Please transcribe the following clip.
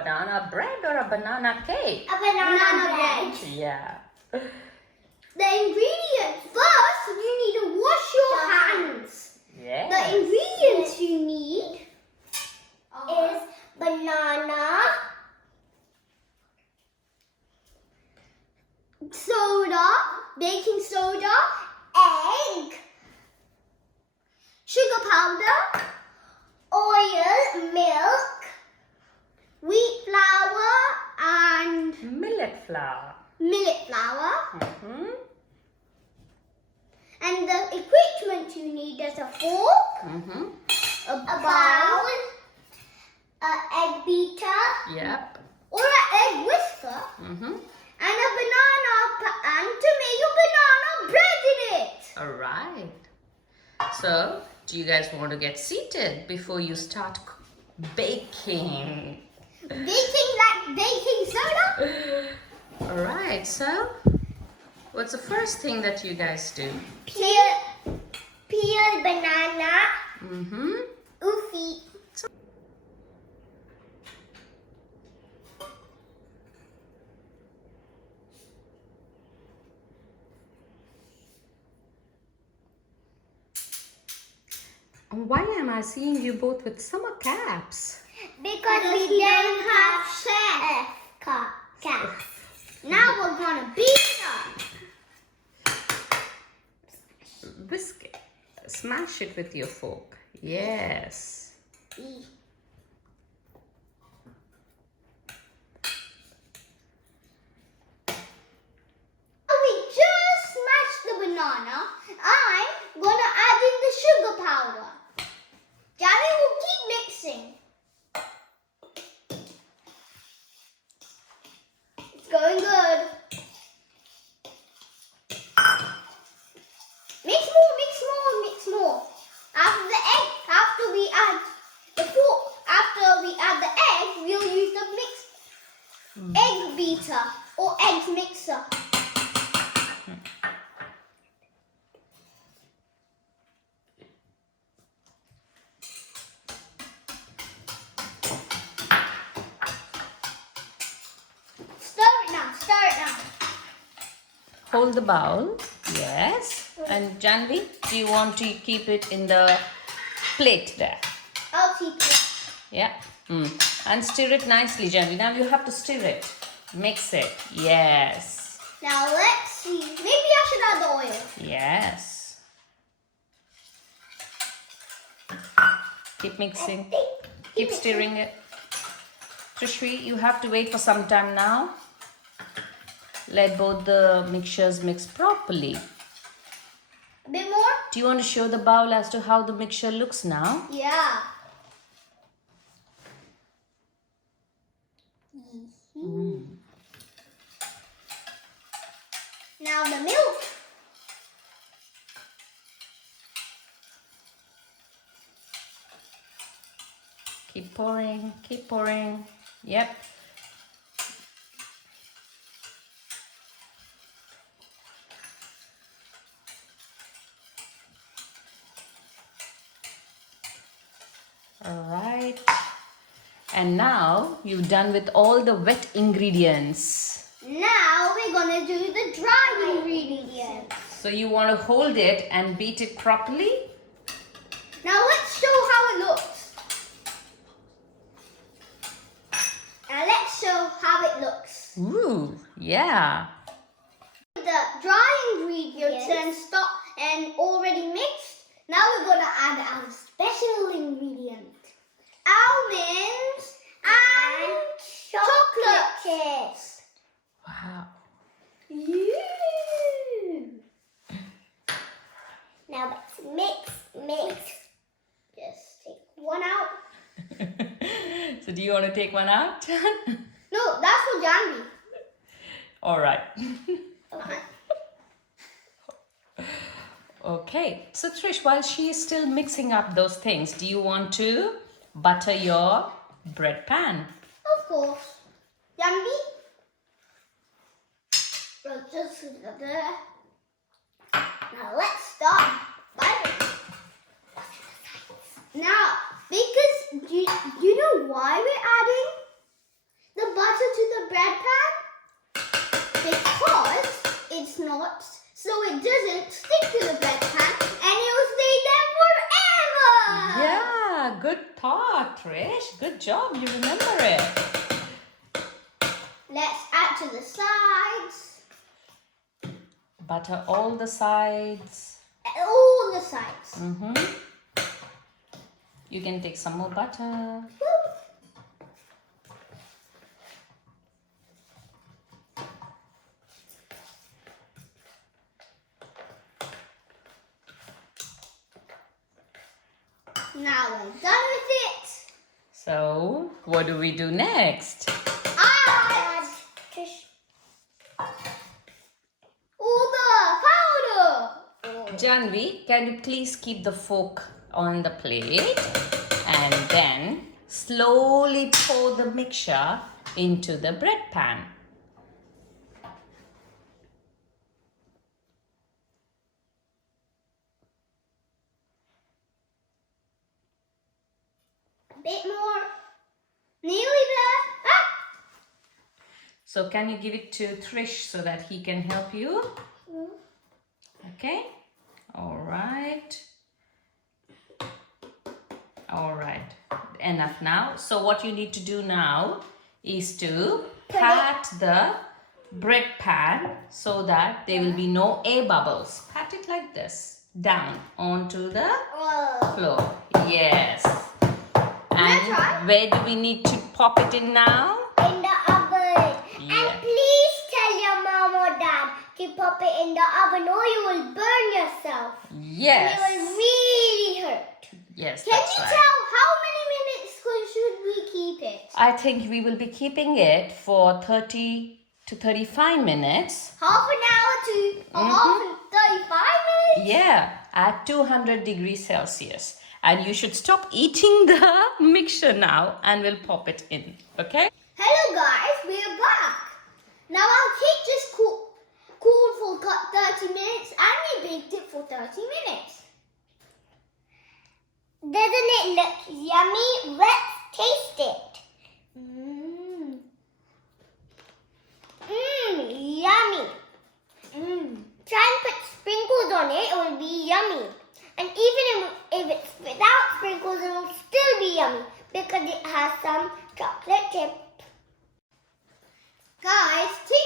banana bread or a banana cake? A banana bread. Yeah. The ingredients. First, you need to wash your hands. Yes. The ingredients you need is banana, soda, baking soda, egg, sugar powder, oil, milk, wheat flour, and Millet flour. millet flour. Mm-hmm. And the equipment you need is a fork, Mm-hmm. a bowl, an egg beater, Yep. or an egg whisker, Mm-hmm. and a banana pan to make your banana bread in it. All right. So, do you guys want to get seated before you start baking? Baking like baking soda. All right. So, what's the first thing that you guys do? Peel banana. Mm-hmm. Oofy. Why am I seeing you both with summer caps? Because we don't have chef caps. Now we're gonna beat up. Whisk it. Smash it with your fork. Yes. We just smashed the banana. I'm gonna add in the sugar powder. Daddy will keep mixing. It's going good. Mix more, mix more, mix more. After the egg, after we add the fork, after we add the egg, we'll use the egg beater or egg mixer. Stir it now, stir it now. Hold the bowl. Yes. And Janvi, do you want to keep it in the plate there? I'll keep it. Yeah. And stir it nicely, Janvi. Now you have to stir it. Mix it. Yes. Now let's see. Maybe I should add the oil. Yes. Keep mixing. Keep stirring it. Trishvi, you have to wait for some time now. Let both the mixtures mix properly. A bit more? Do you want to show the bowl as to how the mixture looks now? Yeah. Now the milk. Keep pouring, keep pouring. Yep. All right. And now you've done with all the wet ingredients. Now we're gonna do the dry ingredients. So you want to hold it and beat it properly? Now let's show how it looks. Now let's show how it looks. Ooh, yeah. The dry ingredients and already mixed. Now we're gonna add our special ingredient. Almonds and chocolate chips. Wow. Now let's mix. Just take one out. So do you want to take one out? No, that's for Jhanvi. All right. Okay. Okay. So Thrish, while she is still mixing up those things, do you want to butter your bread pan? Of course. Jhanvi? Just there. Now let's start buttering. Now, because you know why we're adding the butter to the bread pan? Because it's not, so it doesn't stick to the bread pan and it will stay there forever. Yeah, good thought, Thrish. Good job. You remember it. Let's add to the sides. Butter all the sides. All the sides. You can take some more butter. Now we're done with it. So, what do we do next? Add all the powder. Jhanvi, can you please keep the fork on the plate and then slowly pour the mixture into the bread pan. A bit more. Nearly there. Ah! So can you give it to Thrish so that he can help you? Okay. All right. All right. Enough now. So what you need to do now is to pat the bread pan so that there will be no air bubbles. Pat it like this down onto the floor. Yes. And where do we need to pop it in now? In the oven. Yeah. And please tell your mom or dad to pop it in the oven or you will burn yourself. Yes. And it will really hurt. Yes, Can that's you right. tell how many minutes should we keep it? I think we will be keeping it for 30 to 35 minutes. Half an hour to half an 35 minutes? Yeah, at 200 degrees Celsius. And you should stop eating the mixture now and we'll pop it in. Okay? Hello guys, we're back. Now our cake just cooled for 30 minutes and we baked it for 30 minutes. Doesn't it look yummy? Let's taste it. Yummy. Try and put sprinkles on it, it will be yummy. And even if it's without sprinkles, it will still be yummy because it has some chocolate chip. Guys, take